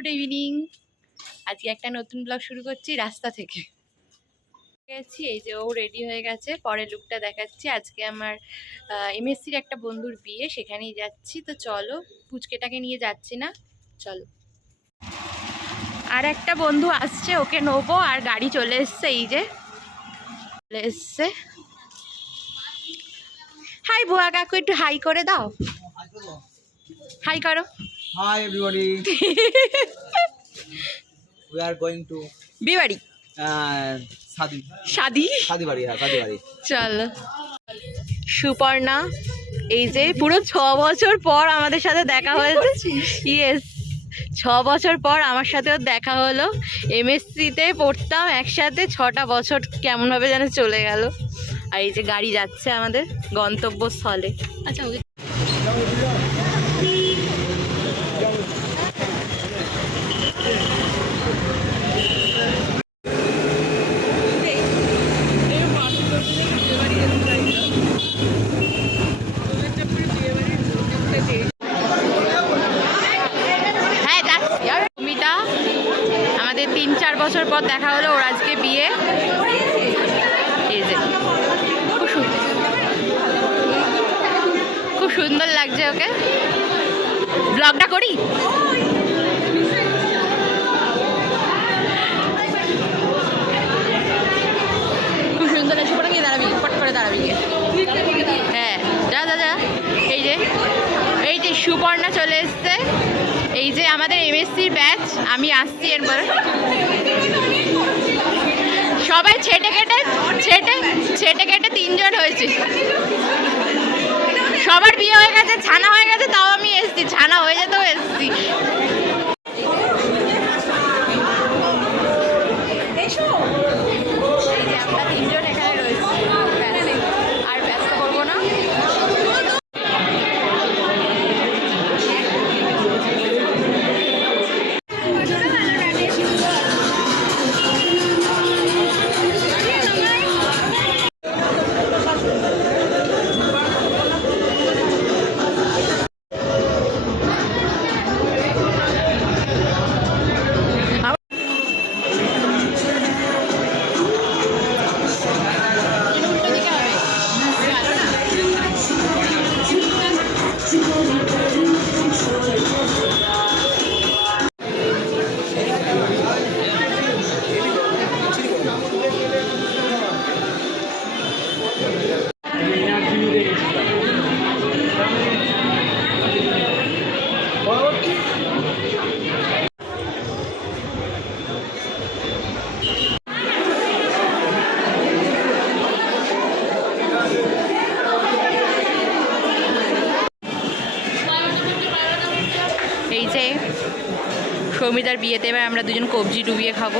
Good evening. আজকে একটা নতুন ব্লগ শুরু করছি রাস্তা থেকে। গেছি, এই যে ও রেডি হয়ে গেছে, পরের লুকটা দেখাচ্ছি। আজকে আমার এমএসসির একটা বন্ধুর বিয়ে, সেখানেই যাচ্ছি। তো চলো, পুচকেটাকে নিয়ে যাচ্ছি না, চলো। আর একটা বন্ধু আসছে, ওকে নেব, আর গাড়ি চলে এসছে, এই যে। চলে এসছে। হাই বুয়া কাকু, একটু হাই করে দাও। হাই করো। Hi everybody. we are going to বিবাড়ি uh, Sadi. শাদি Sadi Bari, yeah, Sadi Bari. চল। সুপর্ণা এই যে পুরো ছ বছর পর আমাদের সাথে দেখা হয়েছে। ইয়েস ছ বছর পর আমার সাথেও দেখা হলো। এমএসসিতে পড়তাম একসাথে ছটা বছর কেমনভাবে যেন চলে গেল। আর এই যে গাড়ি যাচ্ছে আমাদের গন্তব্যস্থলে। আচ্ছা ওকে হ্যাঁ যাচ্ছি আর অমিতা আমাদের তিন চার বছর পর দেখা হলো ওর আজকে বিয়ে। এই যে খুব সুন্দর খুব সুন্দর লাগছে ওকে। ব্লগটা করি? খুব সুন্দর পরে গিয়ে দাঁড়াবি পট করে দাঁড়াবি গিয়ে। হ্যাঁ যা যা যা এই যে এই যে সুপর্ণা চলে এসছে এই যে আমাদের এমএসসির ব্যাচ আমি আসছি এরপরে। সবাই ছেটে কেটে, ছেটে ছেটে কেটে তিনজন হয়েছে। সবার বিয়ে হয়ে গেছে, ছানা হয়ে গেছে, তাও আমি এসছি। ছানা হয়ে যেতেও এসছি। সৌমিতার বিয়েতে এবার আমরা দুজন কবজি ডুবিয়ে খাব।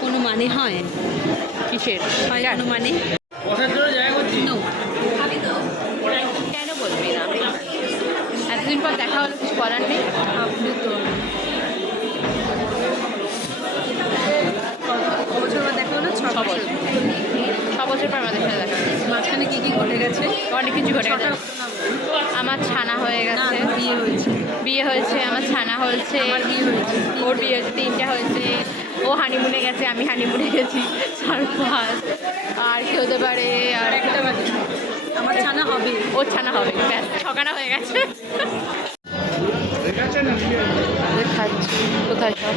কোনো মানে হয়? কিসের? হয় কোনো মানে? অনেক কিছু ঘটে গেছে। আমার ছানা হয়ে গেছে। বিয়ে হয়েছে। বিয়ে হয়েছে আমার ছানা হয়েছে। আমার হয়েছে। ওর বিয়ে হয়েছে তিনটা হয়েছে। ও হানিমুনে গেছে আমি হানিমুনে গেছি। সারপাস আর কি হতে পারে আর একটা আমার ছানা হবে। ওর ছানা হবে ব্যাস ছকানা হয়ে গেছে। খাচ্ছি? কোথায় সব